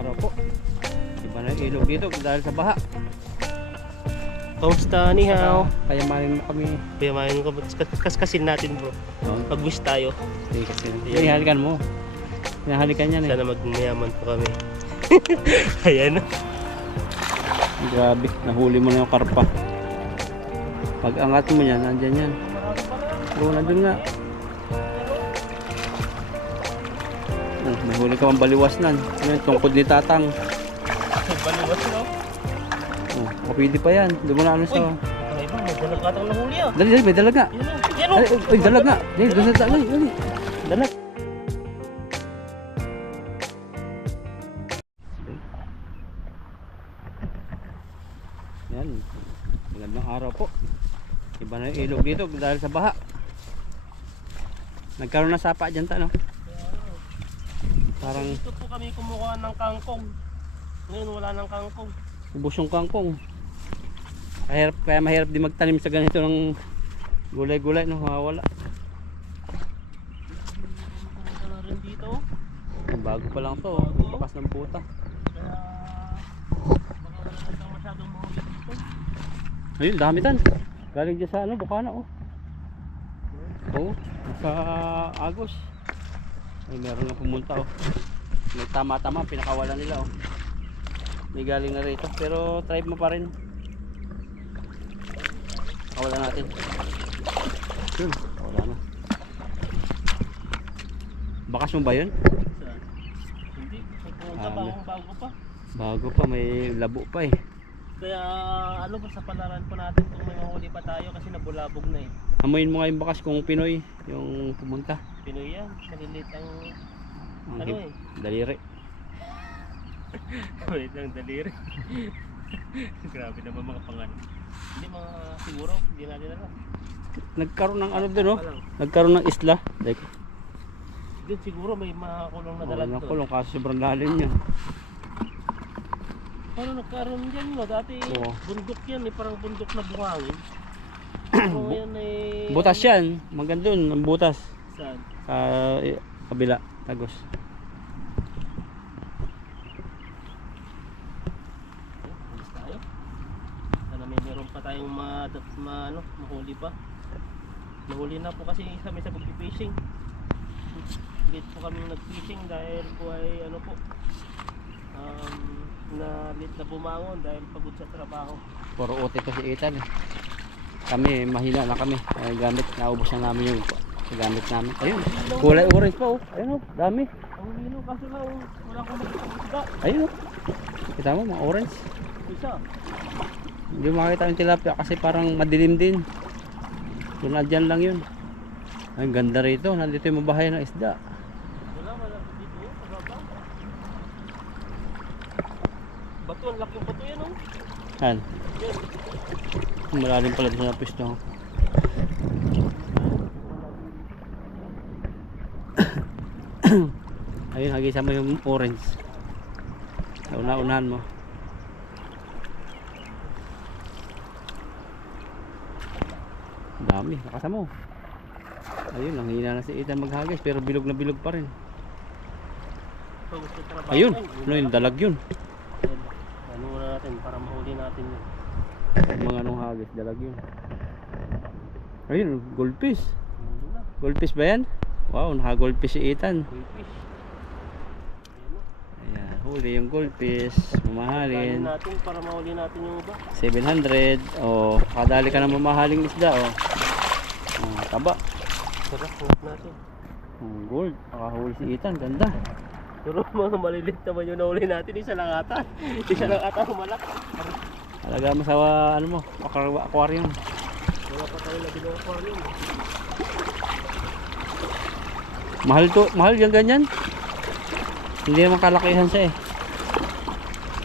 araw po. Iba na yung ilog dito dahil sa baha. Kamusta ni Hao? Kayamanin mo kami. Kayamanin ko, kaskasin natin bro. Mag-wish tayo. Hindi kasi. Hinahalikan mo. Hinahalikan yan eh. Sana magmayaman po kami. Ayan. Grabe, nahuli mo na yung karpa. Pag angat mo yan, nandyan yan. Oo, nandun nga. May huli ka pang baliwas nan. Yan, tungkod ni Tatang. Baliwas no? Kapili pa yan. Doon mo na ano sa... Ay ba, may dalag atang nahuli ah. Dali, may dalag nga. Yan o. Ay, dalag nga. Dali, doon sa dalag. Dalag. Yan. Magandang araw po. Iba na yung ilog dito dahil sa baha. Nagkaroon na sapa dyan no? Parang dito po kami kumukuha ng kangkong. Ngayon wala ng kangkong. ubos yung kangkong. Kaya mahirap din magtanim sa ganito ng gulay-gulay no, wala. Wala rin dito. Bago pa lang to, bakas ng puta. Kaya baka wala lang masyadong mahuli dito. Ayun, dami tan. Galing dyan sa ano, Bukana oh. Oo, sa Agos. Ay, meron na pumunta oh. May tama-tama, pinakawalan nila oh. May galing na rito, pero try mo pa rin. Pakawalan natin. Yun, wala na. Bakas mo ba yun? Hindi, pumunta pa akong bago pa. Bago pa, may labo pa eh. Kaya ano ba sa palaran po natin kung may mahuli pa tayo kasi nabulabog na eh. Amoyin mo nga yung bakas kung Pinoy yung pumunta. Pinoy yan, malilit ang ano eh. Daliri. Wait lang, daliri. Grabe naman mga pangalan. Hindi mga siguro, hindi natin alam. Nagkaroon ng ano doon oh. Nagkaroon ng isla. Like, Doon siguro may makakulong na dalag doon. nakulong kasi sobrang lalim yan. Paano nagkaroon dyan no? Dati Oo. bundok yan eh, parang bundok na buhangin. Pero ngayon eh... Butas yan. Maganda doon, ang butas. Saan? Sa kabila, Tagos. Alis tayo. Sana may meron pa tayong mahuli pa. Nahuli na po kasi kami sa pag-fishing. Late po kami nag-fishing dahil po ay ano po na late na bumangon dahil pagod sa trabaho. Puro uti kasi Ethan eh. Kami, mahina na kami. Gamit, naubos na namin yung gamit namin. Ayun, kulay orange pa oh. Ayun oh, dami. Ang lino kaso lang wala akong makikita. Ayun oh. Kita mo, mga orange. Isa. Hindi mo makita yung tilapia kasi parang madilim din. Doon na dyan lang yun. Ay, ganda rito. Nandito yung mabahay ng isda. Wala dito, pagaba. Bato, ang laking bato yan oh. Yan. Yan. Malalim pala doon sa pwesto. Ayun, hagisa mo yung orange. Una-unahan mo. Dami, nakasa mo. Ayun, ang hina na si Ethan maghagis pero bilog na bilog pa rin. Pagod sa trabaho. Ayun, ano yung dalag yun. Ano na natin para mahuli natin yun. Mga anong hagis, dalag yun. Ayun, goldfish. Mahuli na. Goldfish ba yan? Wow, naka-goldfish si Ethan. Goldfish. Ayan, huli yung goldfish. Kain Mamahalin. natin para mahuli natin yung iba. 700. O, kadali ka ng mamahaling isda. O, taba. Sarap, hulap natin. Gold. Nakahuli si Ethan. Ganda. Pero mga malilit naman yung nahuli natin. Isa lang ata. Isa lang ata humalak. Alaga mo sa ano mo, aquarium. Wala pa tayo lagi ng aquarium. Mahal to, mahal yung ganyan. Hindi naman kalakihan siya eh.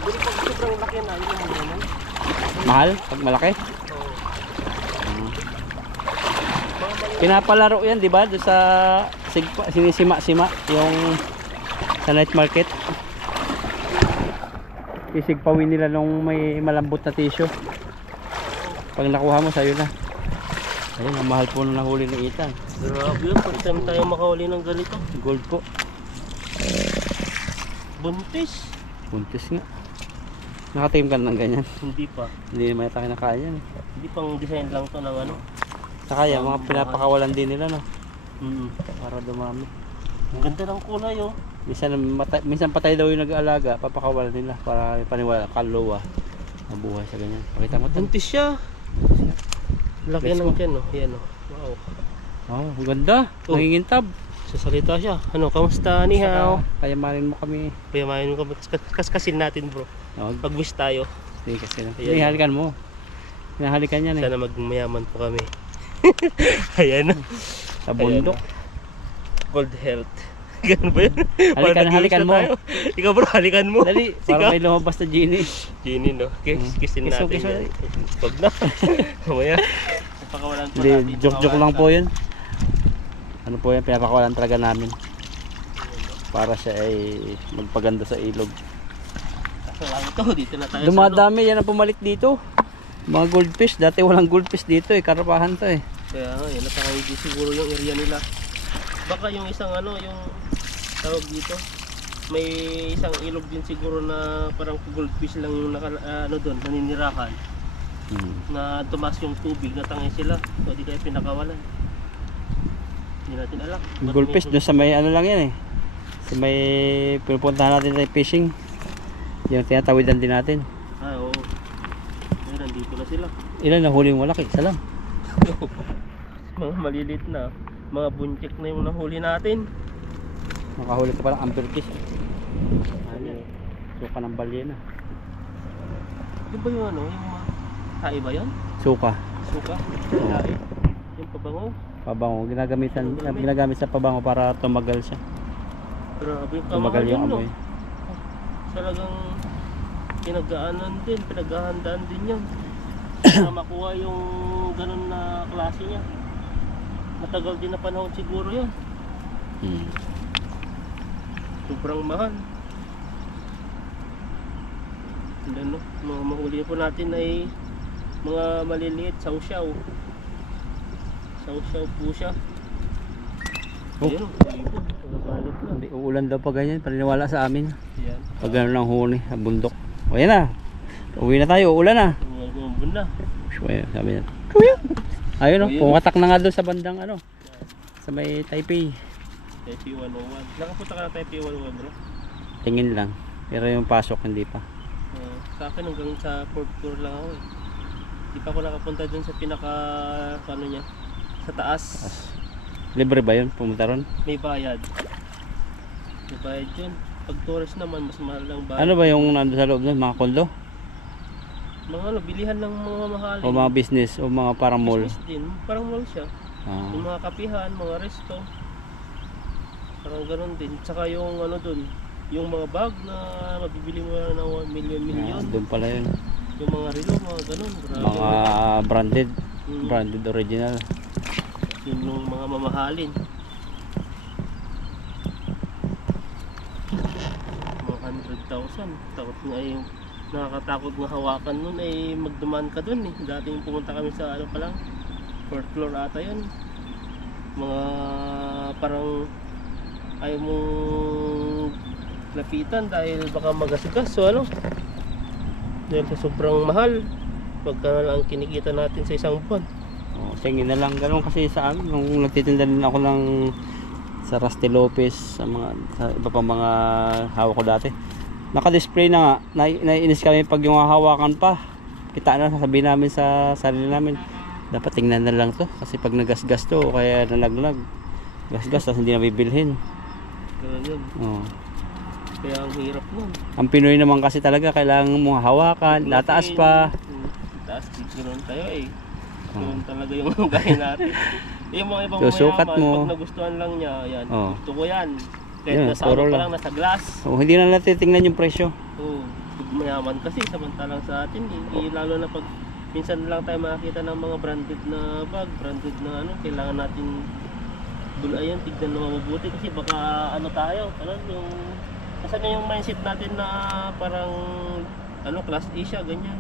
Pero pag sobrang laki na, yun ang naman. Mahal pag malaki. Oo. Pinapalaro yan, di ba? Doon sa sinisima-sima yung sa night market. Isigpawin nila nung may malambot na tissue. Pag nakuha mo, sa'yo na. Ayun, ang mahal po nung nahuli ng Ethan. Grabe yun, first time tayo makahuli ng ganito. Gold po. Buntis. Buntis nga. Nakatikim ka ng ganyan. Hindi pa. Hindi naman tayo kinakain yan. Hindi pang design lang to ng ano. Saka yan, mga pinapakawalan din nila, no? Mm. Para dumami. Ang ganda ng kulay oh. Minsan patay daw yung nag-aalaga, papakawalan nila para paniwala, kaluluwa. Mabuhay sa ganyan. Pakita mo ito. Buntis siya. Laki Let's ng go. tiyan oh. Yan oh. Wow. Oh, ang ganda. Oh. Nangingintab. Sasalita siya. Ano, kamusta? Ni hao? Payamanin mo kami. Payamanin ko kaskasin natin bro. Oh, Pag-wish tayo. hindi kasi. Ayan. Hindi, halikan mo. Hinahalikan yan eh. Sana magmayaman po kami. Ayan. Sa bundok. Gold health. Ganun ba yun? Halikan, Parang halikan nag-wish na mo. tayo. Ikaw bro, halikan mo. Dali, para may lumabas na genie. Gini no. Kisin Kiso, natin kiso. yan. Wag na. Mamaya. Pakawalan pa Hindi, natin. joke-joke lang po yun. Ano po yan, pinapakawalan talaga namin. Para siya ay magpaganda sa ilog. Kaso lang ito, dito na tayo Dumadami yan ang pumalit dito. Mga goldfish, dati walang goldfish dito eh, karapahan to eh. Kaya nga, yan nakakaidi siguro yung area nila. Baka yung isang ano, yung tawag dito, may isang ilog din siguro na parang goldfish lang yung ano doon, naninirahan. Na tumas yung tubig, natangay sila. So di kaya pinakawalan. Hindi natin alam. Goldfish doon sa may ano lang yan eh. Sa may pinupuntahan natin sa fishing. Yung tinatawidan din natin. Ah, oo. Ayun, nandito na sila. Ilan na huli mo malaki? Isa lang. Mga malilit na. Mga bunchik na yung nahuli natin. Nakahuli ka parang amberfish. Ano? Suka ng balyena. Yung ba yung ano, yung mga tae ba yan? Suka. Suka? Oo. Tae? Yung pabango? Pabango. Ginagamit sa pabango para tumagal siya. Grabe yung Tumagal kamahal yung yun, no? amoy. Talagang pinagaanan din, pinaghahandaan din yun. Para makuha yung ganun na klase niya. Matagal din na panahon siguro yun. Sobrang mahal. And ano, mga mahuli po natin ay mga maliliit, sausaw. Sausaw po siya. Oh. Ayun, libo. Nagabalot na. Hindi, uulan daw pa ganyan. Paniniwala sa amin. Yan. Pag gano'n lang huli sa bundok. O yan na. Uwi na tayo. Uulan na. Gumambun na. Ayan, sabi niya. Ayun o. Ayun. Pumatak na nga doon sa bandang ano. Sa may Taipei. Taipei 101. Nakapunta ka na Taipei 101 bro? Tingin lang. Pero yung pasok hindi pa. Sa akin hanggang sa fourth floor lang ako eh. Di pa ako nakapunta dun sa pinaka ano niya, sa taas. Libre ba yun? Pumunta ron? May bayad. May bayad yun. Pag tourist naman mas mahal lang bayad. Ano ba yung nandun sa loob doon? Mga kondo? Mga ano, bilihan ng mga mahalin. O mga business? O mga parang mall? Business din. Parang mall siya. Ah. Yung mga kapihan, mga resto. Parang ganun din. Tsaka yung ano dun, yung mga bag na mabibili mo na ng 1 million. Doon pala yun. Yung mga relo, mga ganun. Grabe. Mga branded. Mm. Branded original. Yun yung mga mamahalin. Mga 100,000. Takot nga yung nakakatakot nga hawakan nun ay magduman ka dun eh. Dati yung pumunta kami sa ano pa lang, 4th floor ata yun. Mga parang ayaw mong lapitan dahil baka magasgas so ano. Dahil sa sobrang mahal. Pagka na lang kinikita natin sa isang buwan. Oh, tingin na lang ganun kasi sa amin nung nagtitinda din ako ng sa Rusty Lopez sa iba pang mga hawak ko dati. Naka-display na nga. Naiinis kami pag yung hawakan pa. Kita na sasabihin namin sa sarili namin. Dapat tingnan na lang to kasi pag nagasgas to o kaya nalaglag. Gasgas tapos hindi na bibilhin. Ganun yun. Oh. Kaya ang hirap nun. Ang Pinoy naman kasi talaga kailangan mo hawakan, tataas pa. Taas, ganoon tayo eh. Ganoon talaga yung gaya natin. Yung mga ibang Susukat mayaman, mo. pag nagustuhan lang niya, yan, Oh. gusto ko yan. Kahit Yan, nasa puro ano pa lang. lang, nasa glass. Oh, hindi na natin tingnan yung presyo. Oo. Pag mayaman kasi, samantalang sa atin, lalo na pag minsan lang tayo makakita ng mga branded na bag, branded na ano, kailangan natin bulayan, tignan na mabuti kasi baka ano tayo, ano yung kasi yung mindset natin na parang ano, class A siya, ganyan.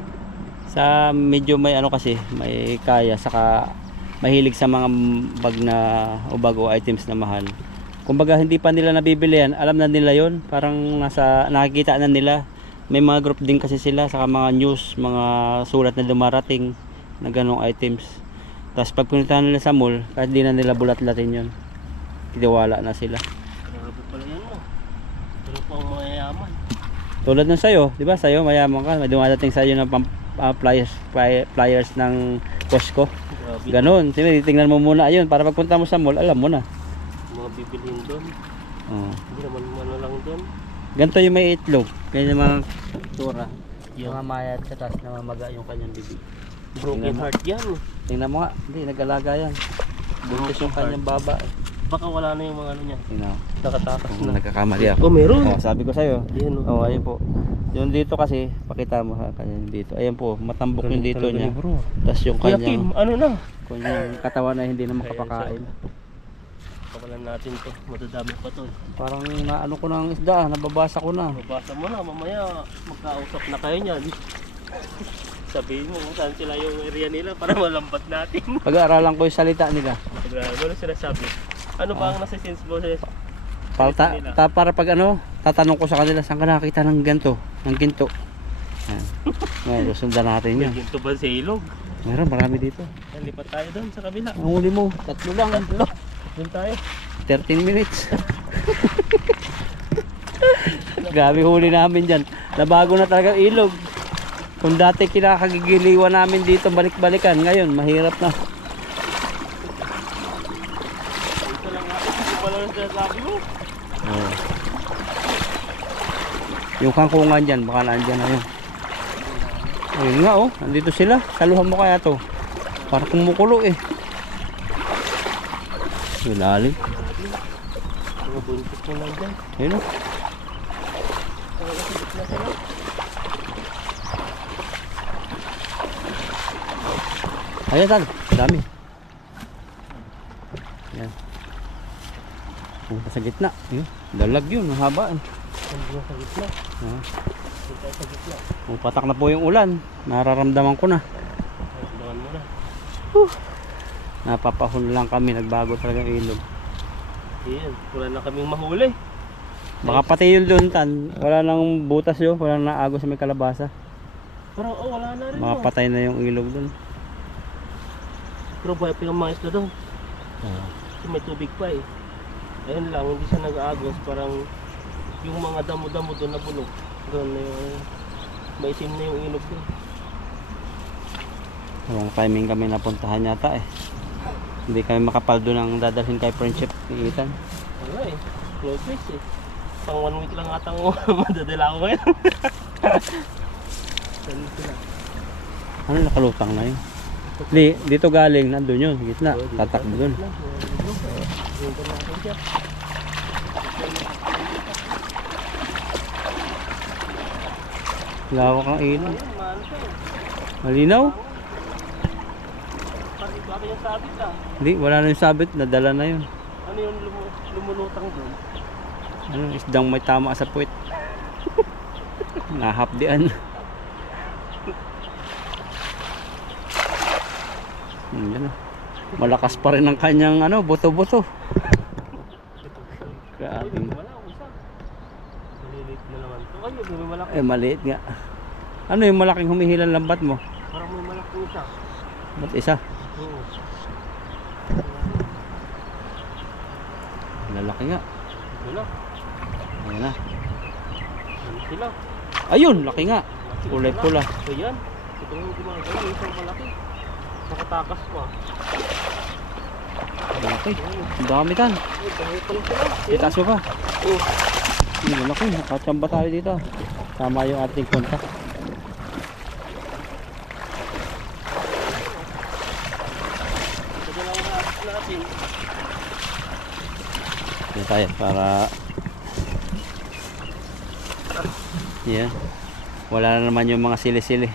Sa medyo may ano kasi, may kaya saka mahilig sa mga bag na o bago items na mahal. Kumbaga hindi pa nila nabibili yan, alam na nila yon, parang nakikita na nila may mga group din kasi sila, saka mga news, mga sulat na dumarating na ganong items. Tapos pag punitahan nila sa mall, kahit di na nila bulat-latin yun, tiwala na sila. Grabe pala yan mo. Pero pang mayayaman. Tulad ng sayo, di ba? Sayo, mayaman ka. May dumadating sa'yo ng flyers ng Costco. Grabe. Ganon. Titingnan mo muna yun para pagpunta mo sa mall, alam mo na. Mga bibilhin doon. Oh. Hindi naman ano lang doon. Ganito yung may itlog. Ganyan yung mga tura. Yan. Mga mayat sa taas na mamaga yung kanyang bibig. Broken Tingnan mo. heart yan. Tingnan mo nga. Hindi, nag-alaga yan. Buntis yung kanyang baba. Baka wala na yung mga ano niya. Tingnan mo. Nakatakas na. Nagkakamali ako. Oh, meron. Oh, sabi ko sa'yo. Yan Oh, ayun po. Yung dito kasi, pakita mo ha, kanyang dito. Ayun po, matambok yung dito niya. Tapos yung Kuya Kim, kanyang, ano na? kanyang katawan na hindi na makapakain. Pakalan natin to. Matadami pa to. Parang naano ko ng isda, nababasa ko na. Mabasa mo na, mamaya magkausap na kayo niyan. Sabihin mo kung saan sila yung area nila para malambat natin. Pag-aaralan ko yung salita nila. Ano sila sabi? Ano ba ang nasa sense mo sa Para pag ano, tatanong ko sa kanila, saan ka nakakita ng ganto, ng ginto. Yan. Ngayon, susundan natin may yun. ginto ba sa ilog? Meron, marami dito. Lipat tayo doon sa kabila. Ang huli mo, tatlo lang. Doon tayo. 13 minutes. Grabe huli namin dyan. Nabago na talaga ilog. Kung dati kinakagigiliwan namin dito balik-balikan, ngayon mahirap na. Ito lang natin. Hindi pala yung sinasabi mo. Oh. Yung kangkungan dyan, baka naandyan na yun. Ayun nga oh, nandito sila. Saluhan mo kaya to. Para kumukulo eh. Ilalim. Mga buntis mo lang dyan. Ayun oh. Nakakasibit na sila. Ayan tal, dami. Ayan. Punta sa gitna. Ayun. Dalag yun, mahaba eh. Nandun sa gitna. Ah. Doon tayo sa gitna. Patak na po yung ulan. Nararamdaman ko na. Doon mo na. Napapahon lang kami, nagbago talaga yung ilog. Ayan, wala na kaming mahuli. Baka pati yung luntan, wala nang butas yun, wala nang agos sa may kalabasa. Pero wala na rin. Mga patay na yung ilog dun. Pero buhay pa yung mga isda doon. Kasi may tubig pa eh. Ayun lang, hindi siya nag-aagos. Parang yung mga damo-damo doon na bulok. Doon na yung maisim na yung ilog doon. Wrong timing kami napuntahan yata eh. Hindi kami makapal doon ang dadalhin kay friendship ni Ethan. Wala eh. Close place eh. Pang 1 week lang atang madadala ko ngayon. Saan sila? Ano nakalutang na yun? Dito galing, nandun yun, sa gitna. Tatakbo dun. Lawak ng ilog. Malinaw? Bakit yung sabit ah? Hindi, wala na yung sabit, nadala na yun. Ano yung lumulutang doon? Ano, isdang may tama sa puwit. Nahapdian. Yan. Malakas pa rin ang kanyang ano, buto-buto. Grabe. Wala, isa. Malilit na naman to. Ay, may malaki. Eh, maliit nga. Ano yung malaking humihilang lambat mo? Parang may malaki isa. Ba't isa? Oo. Lalaki nga. Wala. Ayan na. Ano sila? Ayun, laki nga. Kulay pula. Ayan. Ito yung gumagawa. Yung isang malaki. Nakatakas pa. Malaki. Ang dami tan. Ay, dahil pala sila. Itaas mo pa. Oo. Ang malaki. Nakachamba tayo dito. Tama yung ating kontak. Ito lang natin. Yan tayo para yan. Wala na naman yung mga sili-sili.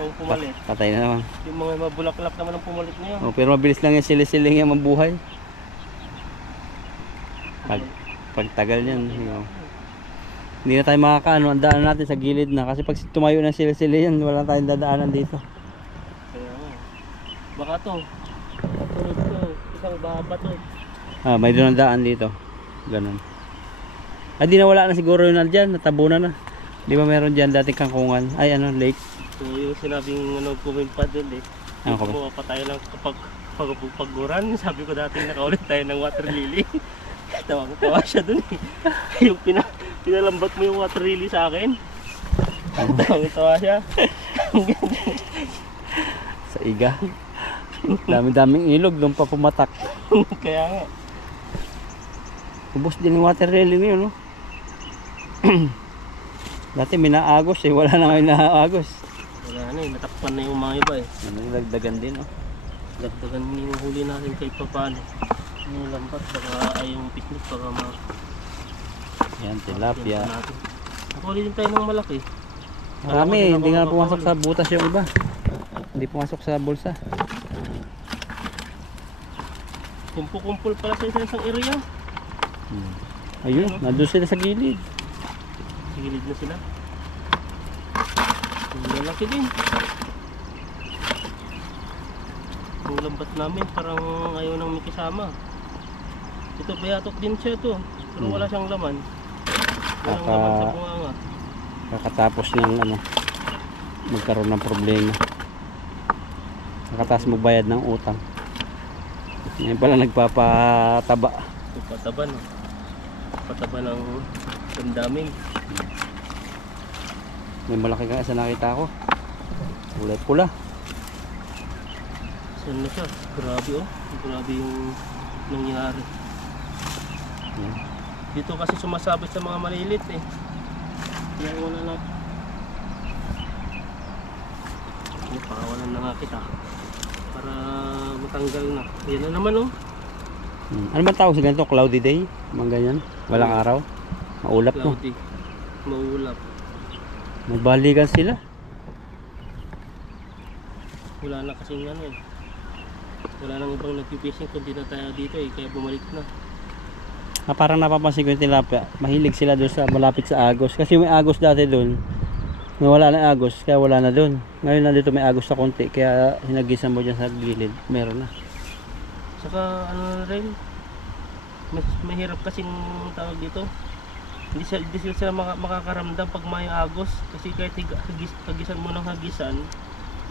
Oo, pumalit. Patay na naman. Yung mga mabulaklak naman ang pumalit niya. Oh, pero mabilis lang yung sili-sili nga mabuhay. Pagtagal yan. Hindi na tayo makakaano. Ang daan natin sa gilid na. Kasi pag tumayo ng sili-sili yan, wala tayong dadaanan dito. Kaya nga. Baka to. Katulad to. Isang baba to. Ah, may doon ang daan dito. Ganun. Ah, di nawala na siguro yun na dyan. Natabunan na. Di ba meron dyan dating kangkungan? Ay ano, lake? So yung sinabing ano, pumimpa doon eh. Ano ka ba? Kumuha pa tayo ng paguran. Sabi ko dating nakaulit tayo ng water lily. Tawa siya doon eh. Yung pinalambat mo yung water lily sa akin. Tawa siya. Sa iga. Dami-daming ilog, doon pa pumatak. Kaya nga. Ubus din yung water lily niyo, no? Dati minaagos eh, wala na ngayon naagos. Wala na eh, natakpan na yung mga iba eh. Nagdagan din, oh. Dagdagan yung huli natin kahit pa paano. Yung lambat, baka ay yung picnic, baka Yan, tilapia. Nakuli din tayo ng malaki. Marami, hindi nga pumasok sa butas yung iba. Hindi pumasok sa bulsa. Kumpul-kumpul pala sa isang area. Ayun, nandun sila sa gilid. Gilid na sila. Ang lalaki din. Yung lambat namin parang ayaw nang may kasama. Ito bayatok din siya to. Pero wala siyang laman. Walang laman sa bunganga. Kakatapos ng ano, magkaroon ng problema. Nakataas magbayad ng utang. Ngayon pala nagpapataba. Pataba no. Pataba ng damdamin. May malaki ka isa nakita ko. Kulay pula. Saan na siya? Grabe oh. Grabe yung nangyari. Dito kasi sumasabit sa mga malilit eh. Kaya wala na. Pakawalan na nga kita. Para matanggal na. Yan na naman oh. Ano ba tawag sa ganito? Cloudy day? Mga ganyan? Walang araw? Maulap no? Cloudy. Maulap. Magbalikan sila. Wala na kasing ano eh. Wala nang ibang nagpipishing kundi na tayo dito eh. Kaya bumalik na. Parang napapansin ko yung tilapia. Mahilig sila doon sa malapit sa agos. Kasi may agos dati doon. Wala na agos, kaya wala na doon. Ngayon nandito may agos sa konti. Kaya hinagisan mo dyan sa gilid. Meron na. Saka ano na rin. Mas mahirap kasing tawag dito. Hindi sila makakaramdam pag may agos. Kasi kahit hagisan mo ng hagisan,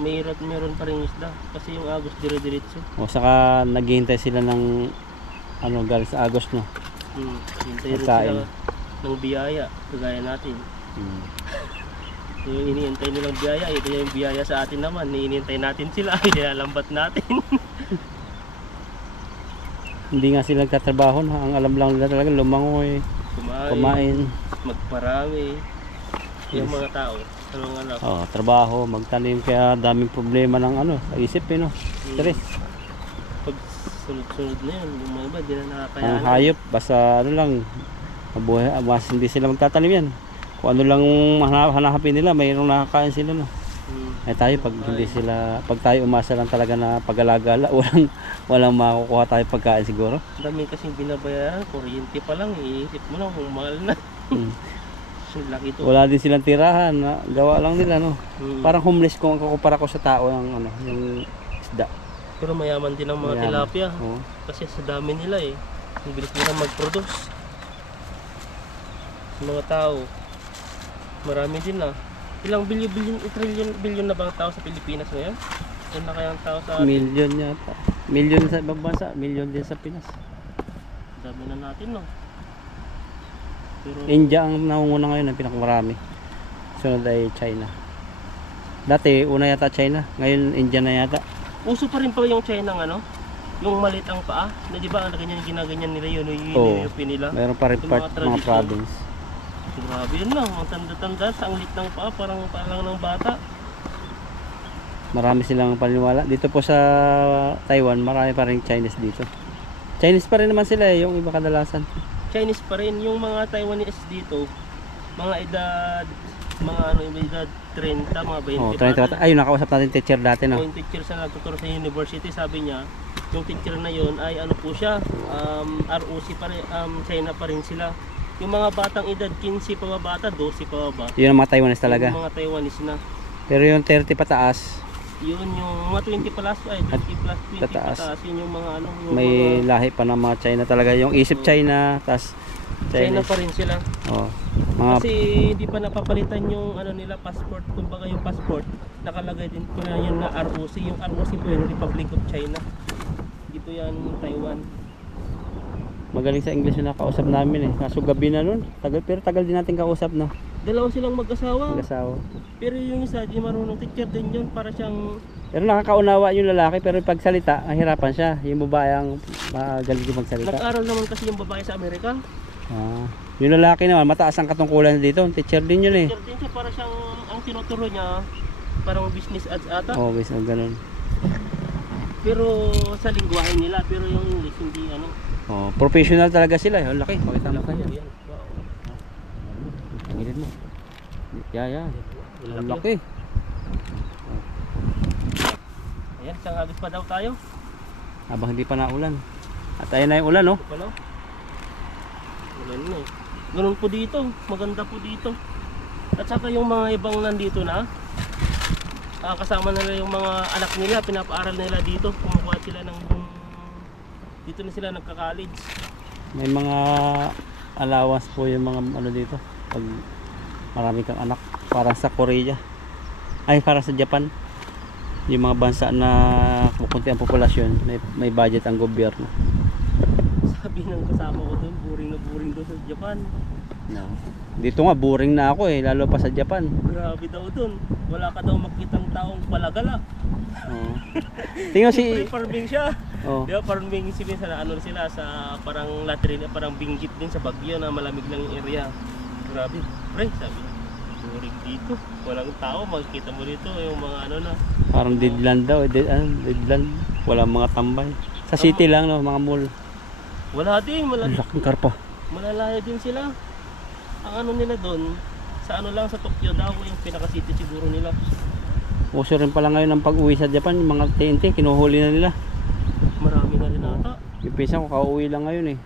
meron pa rin isda. Kasi yung agos dire-diretso. O saka naghihintay sila ng ano galing sa agos no. Hintay rin sila ng biyaya. Kagaya natin. Yung iniintay nilang biyaya, ito yung biyaya sa atin naman. Iniintay natin sila, nilalambat natin. Hindi nga sila nagtatrabaho no. Ang alam lang nila talaga lumangoy, kumain, magparami. Yung mga tao, anong anak? Trabaho, magtanim, kaya daming problema ng ano, sa isip eh no. Stress. Pag sunod-sunod na yun, yung mga iba, di na nakakayanan. Ang hayop, basta ano lang, mabuhay, mas hindi sila magtatanim yan. Kung ano lang hanapin nila, mayroong nakakain sila no. Eh tayo pag hindi sila, pag tayo umasa lang talaga na pag-alagala, walang makukuha tayo pagkain siguro. Dami kasing binabayaran, kuryente pa lang, iisip mo na kung mahal na. Laki to. Wala din silang tirahan, gawa lang nila no. Parang homeless kung kukumpara ko sa tao ng ano, yung isda. Pero mayaman din ang mga tilapia. Kasi sa dami nila eh. Ang bilis nila mag-produce. Sa mga tao, marami din na. Ilang bilyon na bang tao sa Pilipinas ngayon? Ilan na kayang tao sa atin? Million yata. Million sa ibang bansa, million din sa Pinas. Dami na natin no. Pero India ang nangunguna ngayon ang pinakamarami. Sunod ay China. Dati una yata China, ngayon India na yata. uso pa rin pala yung China ng ano? Yung maliit ang paa. Na di ba ganyan ginaganyan nila yun yung nila. Meron pa rin Yung part mga mga province. Grabe yun lang, ang tanda-tanda, sa ang lit ng paa, parang lang ng bata. Marami silang paniniwala. Dito po sa Taiwan, marami pa rin Chinese dito. Chinese pa rin naman sila eh, yung iba kadalasan. Chinese pa rin, yung mga Taiwanese dito, mga edad, mga ano, edad 30, mga 20 30. Ayun, nakausap natin teacher dati no. Yung teacher sa nagtuturo sa university, sabi niya, yung teacher na yun ay ano po siya, ROC pa rin, China pa rin sila. Yung mga batang edad 15 pa bata, 12 pa ba? Yun ang mga Taiwanese talaga. Yung mga Taiwanese na. Pero yung 30 pataas, yun yung mga 20 plus, ay 20 plus 20 tataas. pataas, yun yung mga ano, yung may mga, lahi pa ng mga China talaga. Yung isip China, tas China Chinese. pa rin sila. Oh. Mga Kasi hindi pa napapalitan yung ano nila passport. Kumbaga yung passport nakalagay din po na yun na ROC. Yung ROC po yung Republic of China. Dito yan Taiwan. magaling sa English yung nakausap namin eh. Kaso gabi na nun. Pero tagal din natin kausap no. Dalawa silang mag-asawa. Mag-asawa. Pero yung isa di marunong, teacher din yun. Para siyang Pero nakakaunawa yung lalaki pero pagsalita, nahirapan siya. Yung babae ang magaling din magsalita. nag-aral naman kasi yung babae sa Amerika. Ah. Yung lalaki naman, mataas ang katungkulan dito. Teacher din yun eh. Teacher din siya, para siyang ang tinuturo niya parang business ads ata. Oh, guys, ganun. Pero sa lingwahe nila, pero yung English hindi ano. Oh, professional talaga sila. Ang laki. Pakita mo kanya. Yan. Wow. Tangilin mo. Yeah. Ang Laki. laki. Ayan, isang agos pa daw tayo. Habang hindi pa naulan. At ayun na yung ulan, no? Ano? Ulan na eh. Ganun po dito. Maganda po dito. At saka yung mga ibang nandito na, kasama nila yung mga anak nila, pinapaaral nila dito. Kumukuha sila ng dito na sila nagka-college. May mga allowance po yung mga ano dito. Pag marami kang anak. Para sa Korea. Ay, para sa Japan. Yung mga bansa na kukunti ang populasyon, may budget ang gobyerno. Sabi ng kasama ko doon, boring doon sa Japan. No. Dito nga, boring na ako eh. Lalo pa sa Japan. Grabe daw doon. Wala ka daw makitang taong palagala. Oh. Tingnan si... Farming siya. Oh. Di ba farming sa ano sila sa parang latrina, parang Benguet din sa Baguio na malamig lang yung area. Grabe. Pre, sabi niya, boring dito. Walang tao, makikita mo dito yung mga ano na. Parang deadland daw. Deadland. Walang mga tambay. Sa city lang, no? Mga mall. Wala din, Ang laking karpa. malalayo din sila. Ang ano nila doon, sa ano lang sa Tokyo daw, yung pinaka-city siguro nila. Uso rin pala ngayon ang pag-uwi sa Japan. Yung mga TNT, kinuhuli na nila. Marami na rin ata. Yung pinsan ko, kauwi lang ngayon eh.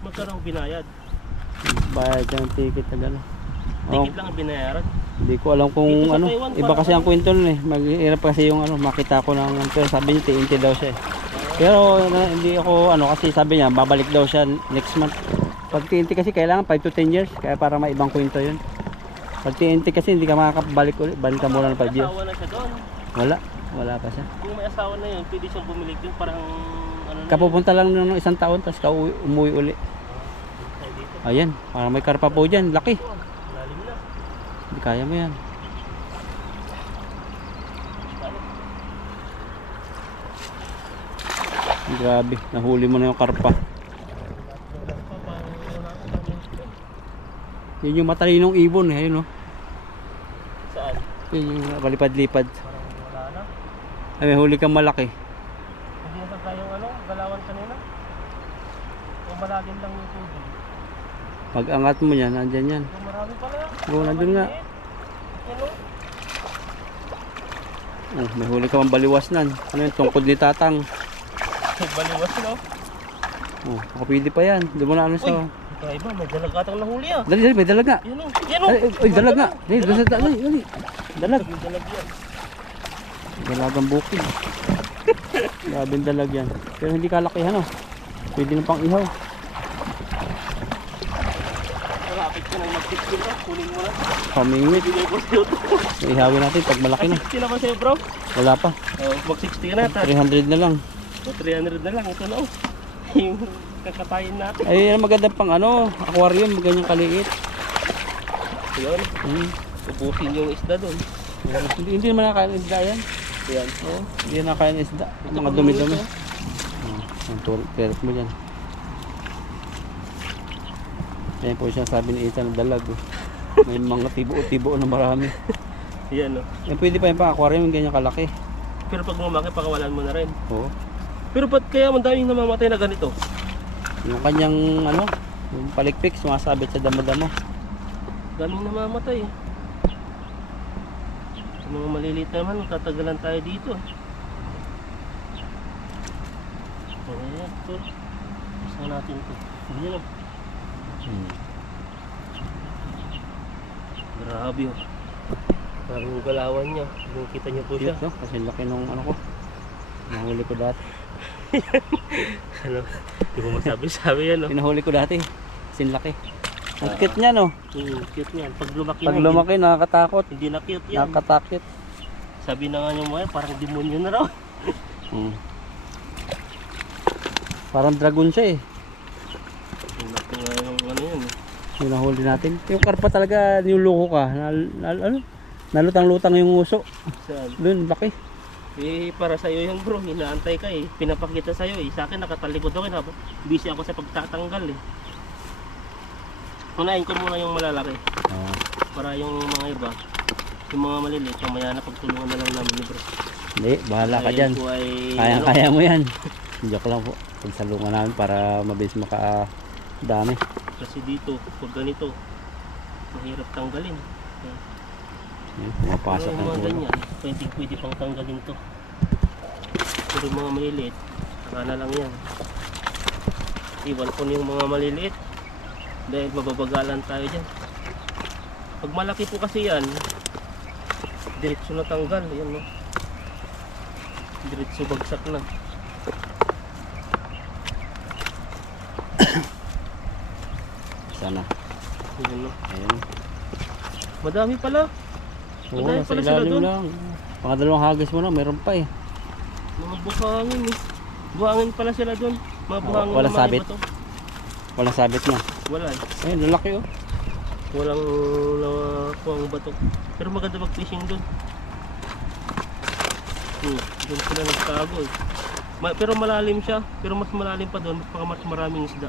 Magkaroon binayad. Bayad siya ng ticket na gano'n. Oh, Ticket lang ang binayaran. hindi ko alam kung Dito sa ano. Taiwan, Iba parang kasi ang ano. kwento nun eh. Maghirap kasi yung ano, makita ko ng pero sabi niya TNT daw siya eh. Pero hindi ako ano kasi sabi niya babalik daw siya next month. Pag TNT kasi kailangan 5 to 10 years kaya para may ibang kwento yun. Pag TNT kasi hindi ka makakabalik ulit. Balik ka muna ng 5 May years. asawa na siya doon. Wala pa siya. Kung may asawa na yun, pwede siyang bumalik doon. Parang ano na Kapupunta lang ng isang taon tapos umuwi uli. tayo dito. Ayan, parang may karpa po dyan. Laki. Lalim na. Hindi kaya mo yan. Grabe, nahuli mo na yung karpa. Yun yung matalinong ibon eh, ayun oh. Saan? Yun yung palipad-lipad. Parang wala na. Ay, may huli kang malaki. Hindi na tayong ano, galawan kanina. O malalim lang yung tubig. Pag angat mo yan, nandyan yan. O marami pala. Oo, nandun nga. Yan o. Oh, may huli ka mang baliwasnan. Ano yun, tungkod ni Tatang. Baliwas no? Oh, baka pwede pa yan. Doon mo na ano sa... Uy, iba, may dalagatang nahuli ah. Dali, may dalag nga. Yan o. Yan o. Ay, dalag nga. Dali, dali. Dalag. Yung dalag yan. Dalagang bukid. Grabing dalag yan. Pero hindi kalakihan oh. Pwede na pang ihaw. Malapit ka nang mag-16 ka. Kunin mo na. Pamingwit. Bigay ko sa'yo to. Ihawin natin pag malaki na. 60 na ba sa'yo bro? Wala pa. Mag-60 ka na. 300 na lang. O 300 na lang. Ito na o. Yung kakatayin natin. Ay, yan maganda pang ano, aquarium, ganyang kaliit. Yun. Hmm. Ubusin yung isda doon. Hindi naman nakain isda yan. Yan. Oo, hindi nakain isda. Ito Mga pag dumi-dumi. ito. Ang turret mo dyan. Yan po siya sabi ni Ethan, dalag. Oh. May mga tibo-tibo na marami. Yan o. Yan pwede pa yung pang aquarium, ganyang kalaki. Pero pag lumaki, pakawalan mo na rin. Oo. Pero ba't kaya madaming namamatay na ganito? Yung kanyang ano, yung palikpik, sumasabit sa damo-damo. Daming namamatay. Yung mga maliliit naman, tatagalan tayo dito. Ayan, ito. Gusto natin ito. Ayan o. Grabe o. Grabe yung galawan niya. Kung kita niyo po siya. Cute, no? Kasi laki nung ano ko. Nahuli ko dati. Ano? Di ko masabi-sabi yan o. Pinahuli ko dati. kasing laki. Ang cute niya, no? Cute yan. Pag lumaki Pag na, lumaki, nakakatakot. hindi na cute yan. Nakakatakit. Sabi na nga yung mga parang demonyo na raw. Hmm. Parang dragon siya eh. Yung laki nga yung ano yun. Yung nahuli natin. Yung karpa talaga, niluloko ka. Nalutang-lutang yung uso. Saan? Doon, laki. Eh, para sa'yo yung bro, inaantay ka eh. Pinapakita sa'yo eh. Sa akin nakatalikod ako eh. Busy ako sa pagtatanggal eh. Unahin ko muna yung malalaki. Oh. Para yung mga iba, yung mga maliliit, mamaya na pagtulungan na lang namin ni bro. Hindi, bahala ka Dahil dyan. po ay, Kaya mo yan. Joke lang po. Pagsalungan namin para mabilis makadami. kasi dito, pag ganito, mahirap tanggalin. Yan, pumapasok Pero ng yung mga ulo. ganyan, pwede pang tanggalin to. Pero yung mga maliliit, saka na lang yan. Iwan ko na yung mga maliliit dahil mababagalan tayo dyan. Pag malaki po kasi yan, diretso na tanggal. Yan, no? Diretso bagsak na. Sana. Yan, no? Ayan. Madami pala. Oo, Madami nasa pala sila ilalim doon. lang. Pangadalawang hagis mo na, meron pa eh. Mga buhangin eh. Buhangin pala sila doon. Mga buhangin walang na mga sabit? iba to. Walang sabit na. Wala. Ayun, lalaki oh. Walang nakuha bato. Pero maganda mag-fishing doon. Doon sila nagtago eh. Pero malalim siya. Pero mas malalim pa doon. Mas maraming isda.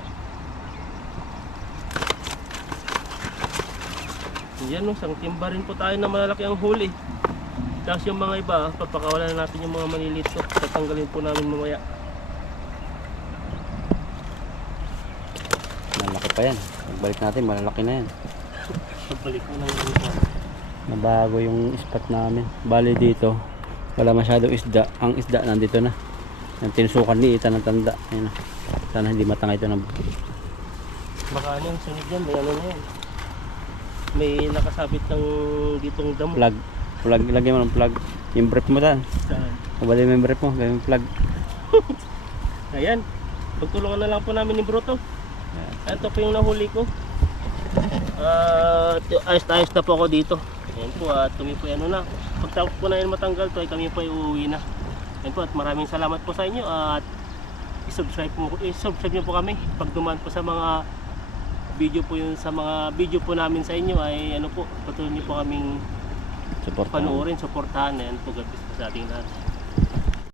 Yan no, sang timba rin po tayo na malalaki ang huli. Tapos yung mga iba, papakawalan na natin yung mga maliliit to. Tatanggalin po namin mamaya. Malaki pa yan. Pagbalik natin, malalaki na yan. Pagbalik ko lang dito. Nabago yung spot namin. Bali dito, wala masyadong isda. Ang isda nandito na. Yung tinusukan ni Ita ng tanda. Ayun na. Sana hindi matangay ito ng Baka ano, sunod yan, may ano na yan. May nakasabit ng ditong damo. plug. Plug, lagyan mo ng plug. Yung brief mo tan. Saan? Kabali mo yung brief mo, gawin yung plug. Ayan, pagtulungan na lang po namin ni Bruto. Ito po yung nahuli ko. Ayos na po ako dito. Ayan po, at kami po ano na. Pagtapos po na yun matanggal to, ay kami po ay uuwi na. Ayan po, at maraming salamat po sa inyo. At i-subscribe nyo po kami. Pag dumaan po sa mga video po yun, sa mga video po namin sa inyo ay ano po, patuloy nyo po kaming Support. panoorin, supportahan. Ayan po, God bless po sa ating lahat.